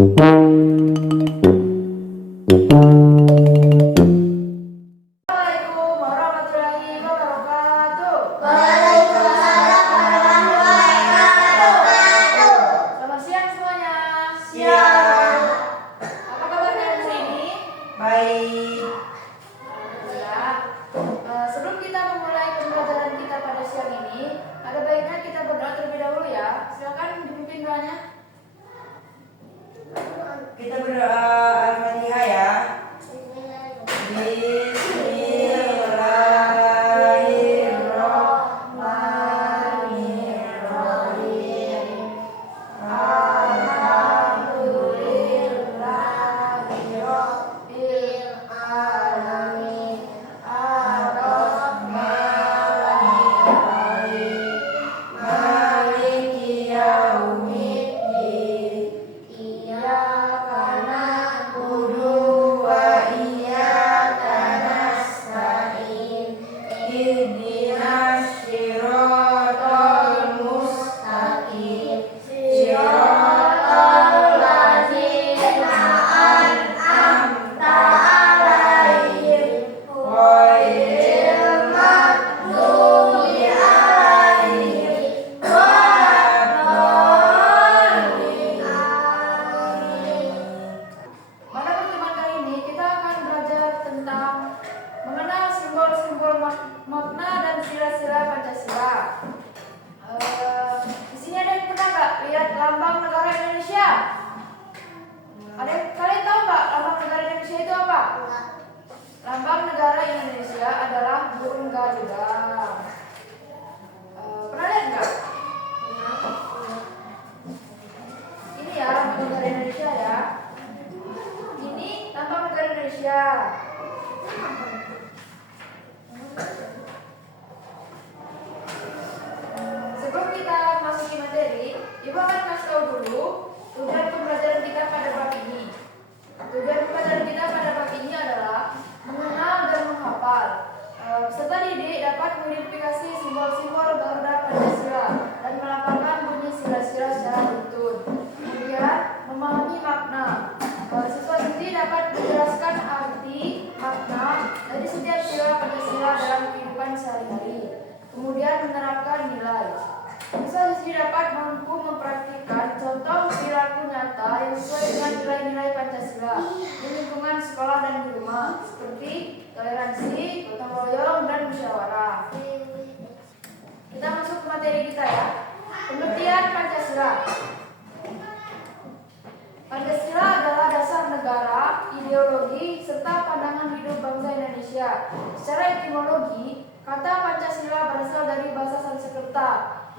Assalamualaikum warahmatullahi wabarakatuh. Waalaikumsalam warahmatullahi wabarakatuh. Selamat siang semuanya. Siang. Apa kabar kalian hari ini? Baik. Ya. Sebelum kita memulai pembelajaran kita pada siang ini, ada baiknya kita berdoa terlebih dahulu ya. Silakan dipimpin doanya. Kita berdoa Al-Fatihah ya. Bismillahirrahmanirrahim. Alhamdulillahirabbil alamin. Ar-Rahmanir-Rahim. Maliki yaumiddin. Iyyaka na'budu wa iyyaka nasta'in. Ihdinas siratal mustaqim. Siratal ladzina an'amta 'alaihim ghairil maghdubi 'alaihim waladdallin. Pada pertemuan kali ini kita akan belajar tentang mengenal simbol-simbol makna dan sila-sila Pancasila. Di sini ada yang pernah nggak lihat lambang negara Indonesia? Kalian tahu nggak lambang negara Indonesia itu apa? Lambang negara Indonesia adalah burung garuda. Pernah lihat nggak? Ini ya lambang negara Indonesia ya. Ini lambang negara Indonesia. Sebelum kita masuki materi, Ibu akan kasih tahu dulu tujuan pembelajaran kita pada bab ini. Tujuan pembelajaran kita pada bab ini adalah mengenal dan menghafal. Peserta didik dapat mengidentifikasi simbol-simbol Garuda Pancasila dan melafalkan bunyi sila-sila secara beruntun. Kemudian memahami makna. Siswa sendiri dapat menjelaskan arti makna dari setiap sila Pancasila dalam kehidupan sehari-hari. Kemudian menerapkan nilai. Siswa sendiri dapat mampu mempraktikkan contoh perilaku nyata yang sesuai dengan nilai-nilai Pancasila di lingkungan sekolah dan di rumah, seperti toleransi, gotong royong, dan musyawarah. Kita masuk ke materi kita ya. Pengertian Pancasila. Pancasila adalah dasar negara, ideologi, serta pandangan hidup bangsa Indonesia. Secara etimologi, kata Pancasila berasal dari bahasa Sanskerta,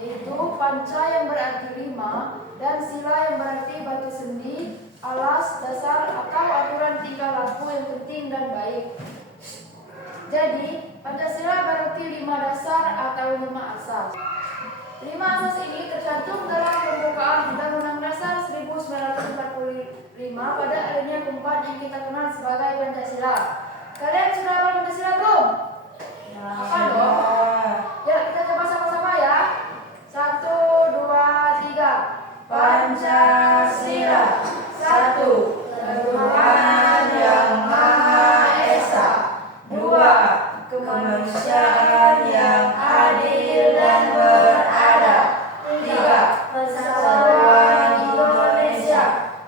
yaitu panca yang berarti lima dan sila yang berarti batu sendi, alas, dasar, atau aturan tingkah laku yang penting dan baik. Jadi, Pancasila berarti 5 dasar atau 5 asas. 5 asas ini tercantum dalam pembukaan Undang-Undang Dasar 1945 pada alinea keempat yang kita kenal sebagai Pancasila. Kalian sudah hafal Pancasila belum? Hafal dong? Ya, kita coba sama-sama ya. 1, 2, 3. Pancasila. 1. Tuhan Yang Maha Esa. 2. Kemanusiaan yang adil dan beradab. 3. Persatuan Indonesia.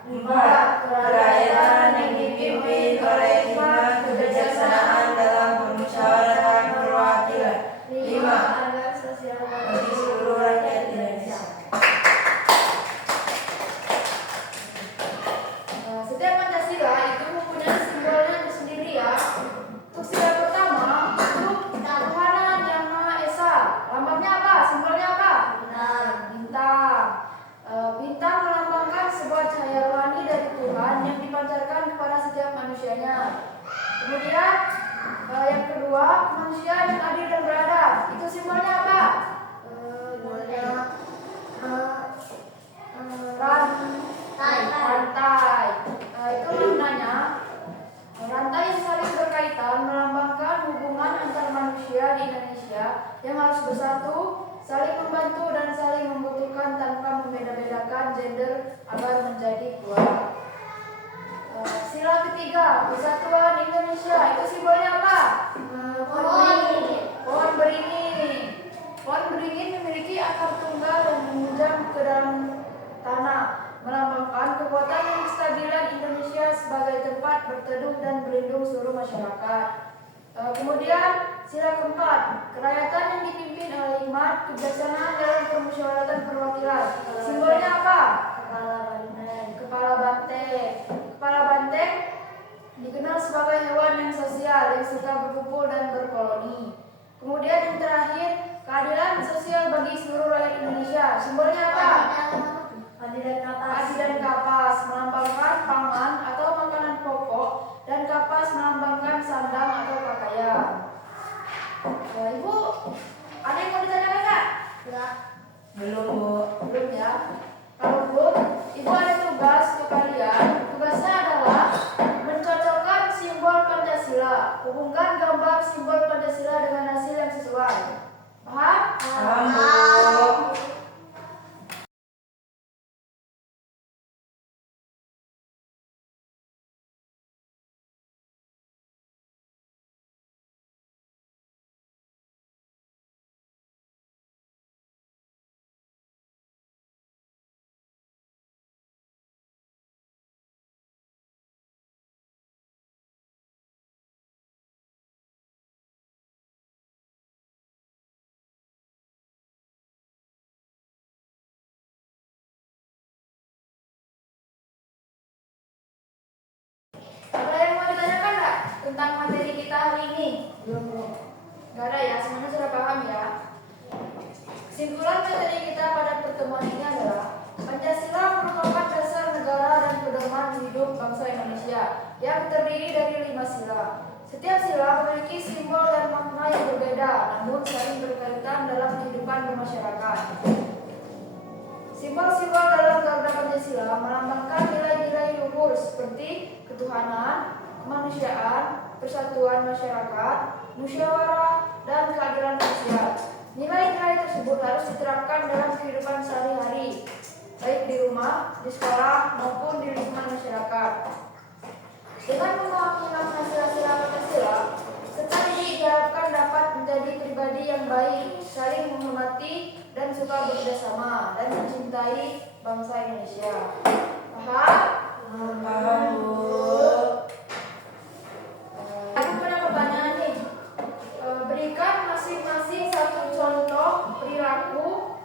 4. Kerakyatan yang dipimpin oleh hikmat kebijaksanaan dalam permusyawaratan perwakilan. 5. Bagi seluruh rakyat Indonesia. Setiap Pancasila itu mempunyai simbolnya tersendiri ya. Untuk sila pertama, itu Tuhan Yang Maha Esa. Lambangnya apa? Simbolnya apa? Bintang. Bintang melambangkan sebuah cahaya rohani dari Tuhan yang dipancarkan kepada setiap manusianya. Kemudian yang kedua, manusia yang adil dan beradab. Itu simbolnya apa? Rantai. Itu maknanya rantai yang saling berkaitan melambangkan hubungan antar manusia di Indonesia yang harus bersatu, saling membantu dan saling membutuhkan tanpa membeda-bedakan gender agar menjadi kuat. Persatuan Indonesia itu simbolnya apa? Pohon beringin. Pohon beringin memiliki akar tunggal dan menunjang ke dalam tanah, melambangkan kekuatan dan kestabilan Indonesia sebagai tempat berteduh dan berlindung seluruh masyarakat. Kemudian sila keempat, kerakyatan yang dipimpin oleh hikmat, kebijaksanaan dalam permusyawaratan perwakilan. Simbolnya apa? Kepala banteng. Kepala banteng dikenal sebagai hewan yang sosial yang suka berkumpul dan berkoloni. Kemudian yang terakhir, keadilan sosial bagi seluruh rakyat Indonesia. Simbolnya apa? Adi dan kapas melambangkan pangan atau makanan pokok, dan kapas melambangkan sandang atau pakaian. Ibu, ada yang mau ditanyakan nggak? Belum, Bu. Belum ya. Kalau Bu, Ibu ada tugas untuk kalian. Tugasnya adalah mencocokkan simbol Pancasila. Hubungkan gambar simbol Pancasila dengan hasil yang sesuai. Paham? Paham, Bu. Ada yang mau ditanyakan nggak tentang materi kita hari ini? Belum. Nggak ada ya, semuanya sudah paham ya. Kesimpulan materi kita pada pertemuan ini adalah Pancasila merupakan dasar negara dan pedoman hidup bangsa Indonesia yang terdiri dari 5 sila. Setiap sila memiliki simbol dan makna yang berbeda, namun saling berkaitan dalam kehidupan bermasyarakat. Simbol-simbol dalam Garuda Pancasila melambangkan nilai-nilai luhur seperti ketuhanan, kemanusiaan, persatuan masyarakat, musyawarah, dan keadilan sosial. Nilai-nilai tersebut harus diterapkan dalam kehidupan sehari-hari, baik di rumah, di sekolah, maupun di lingkungan masyarakat. Dengan memahami makna sila-sila Pancasila, setiap diharapkan dapat menjadi pribadi yang baik, saling menghormati, dan suka bekerjasama dan mencintai bangsa Indonesia. Paham? Paham, Bu. Aku punya pertanyaan nih. Berikan masing-masing satu contoh perilaku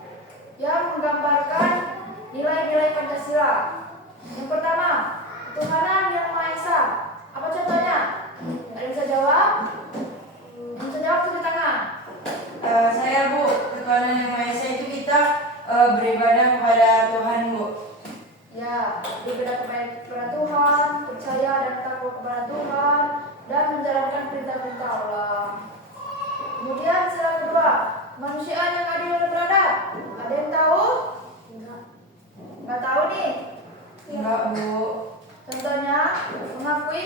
yang menggambarkan nilai-nilai Pancasila. Yang pertama, ketuhanan yang Maha Esa. Apa contohnya? Ada yang bisa jawab? Yang bisa jawab tulis tangan. Saya, Bu, ketuhanan yang Maha Esa itu kita beribadah kepada Tuhan, Bu. Ya, beribadah kepada Tuhan, percaya dan takut kepada Tuhan, dan menjalankan perintah-perintah Allah. Kemudian sila kedua, kemanusiaan yang adil dan beradab. Ada yang tahu? Nggak tahu nih. Enggak, Bu. Contohnya, mengakui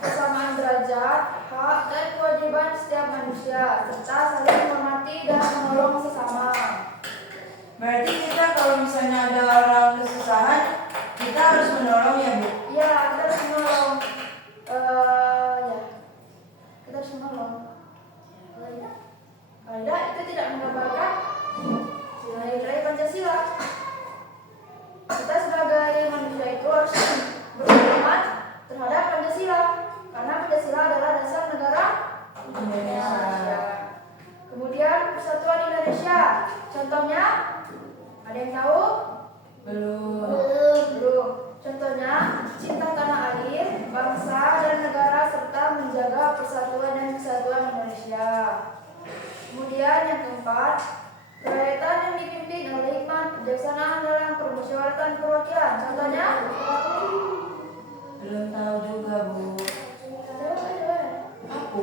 kesamaan derajat, hak, dan kewajiban setiap manusia, serta saling menghormati dan menolong sesama. Berarti kita kalau misalnya ada orang kesusahan, kita harus menolong ya, Bu? Iya, kita harus menolong. Ya, kita harus menolong. Kalau tidak, itu tidak menggambarkan nilai-nilai Pancasila. Kita sebagai manusia itu harus berhormat terhadap Pancasila, karena Pancasila adalah dasar negara Indonesia. Kemudian persatuan Indonesia, contohnya ada yang tahu? Belum. Contohnya cinta tanah air, bangsa dan negara serta menjaga persatuan dan kesatuan Indonesia. Kemudian yang keempat, kerakyatan yang dipimpin oleh hikmat, kebijaksanaan dalam permusyawaratan perwakilan. Contohnya? Belum tahu juga, Bu. Aku.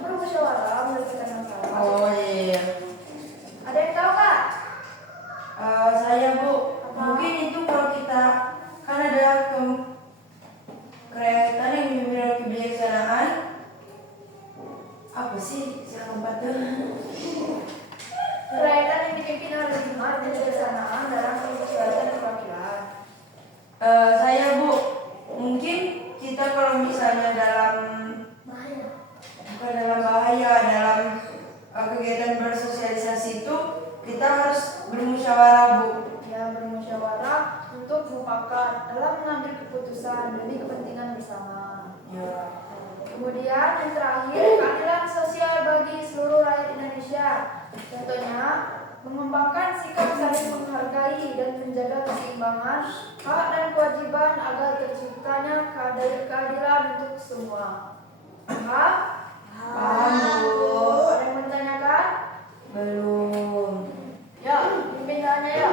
Bermusyawarah menyelesaikan masalah. Oh, iya. Ada yang tahu nggak? Saya, Bu. Mungkin itu kalau kita kan ada kerakyatan yang dipimpin oleh kebijaksanaan. Apa sih sila keempat tuh? Kerakyatan yang dipimpin oleh hikmat, kebijaksanaan dalam permusyawaratan perwakilan. Saya, Bu. Mungkin kita kalau Bu. Ya, bermusyawarah untuk mufakat dalam mengambil keputusan demi kepentingan bersama. Ya. Kemudian yang terakhir, keadilan sosial bagi seluruh rakyat Indonesia. Contohnya, mengembangkan sikap saling menghargai dan menjaga keseimbangan hak dan kewajiban agar terciptanya keadilan untuk semua. Paham? Paham, Bu. Ada yang bertanyakan? Belum. Ya, pimpinannya ya.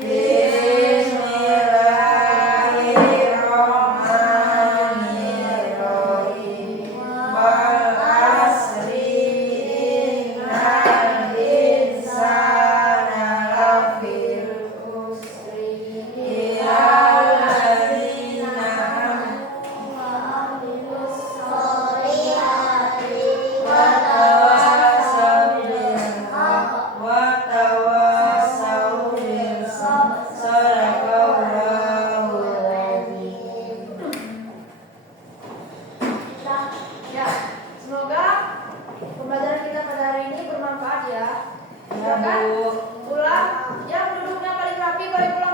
Bismillahirrahmanirrahim. Wal asri innal insana lafir khusri illal ladzina watawassaw bil haqq watawassaw bil sabr. Shadaqallahul adzim. Ya, semoga pembelajaran kita pada hari ini bermanfaat ya. Ya, Bu. Ulang, yang duduknya paling rapi paling ulang.